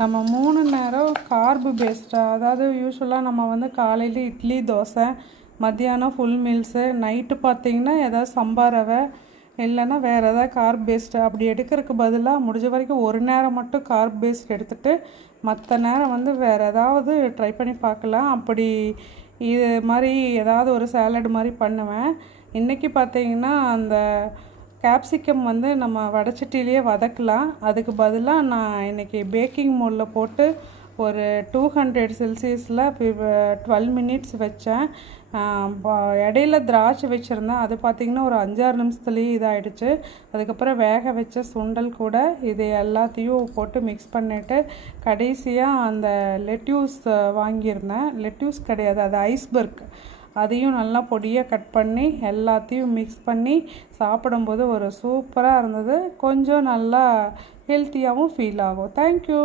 நம்ம 3 நேரம் கார்பு பேஸ்டாக, அதாவது யூஸ்வலாக நம்ம வந்து காலையில் இட்லி தோசை, மத்தியானம் ஃபுல் மீல்ஸு, நைட்டு பார்த்திங்கன்னா ஏதாவது சம்பார் ரவை இல்லைன்னா வேறு எதாவது கார்ப் பேஸ்டு அப்படி எடுக்கிறதுக்கு பதிலாக முடிஞ்ச வரைக்கும் ஒரு நேரம் மட்டும் கார்ப் பேஸ்ட் எடுத்துகிட்டு மற்ற நேரம் வந்து வேறு ஏதாவது ட்ரை பண்ணி பார்க்கலாம். அப்படி இது மாதிரி ஏதாவது ஒரு சேலட் மாதிரி பண்ணுவேன். இன்றைக்கி பார்த்திங்கன்னா அந்த கேப்சிகம் வந்து நம்ம வடச்சட்டிலேயே வதக்கலாம். அதுக்கு பதிலாக நான் இன்றைக்கி பேக்கிங் மோடில் போட்டு ஒரு 200 செல்சியஸில் 12 மினிட்ஸ் வச்சேன். இடையில திராட்சை வச்சுருந்தேன். அது பார்த்திங்கன்னா ஒரு 5-6 நிமிஷத்துலேயே இதாகிடுச்சு. அதுக்கப்புறம் வேக வச்ச சுண்டல் கூட இது எல்லாத்தையும் போட்டு மிக்ஸ் பண்ணிவிட்டு கடைசியாக அந்த லெட்யூஸ் வாங்கியிருந்தேன். லெட்யூஸ் கிடையாது, அது ஐஸ்பர்க். அதையும் நல்லா பொடியாக கட் பண்ணி எல்லாத்தையும் மிக்ஸ் பண்ணி சாப்பிடும்போது ஒரு சூப்பராக இருந்தது. கொஞ்சம் நல்லா ஹெல்த்தியாகவும் ஃபீல் ஆகும். தேங்க்யூ.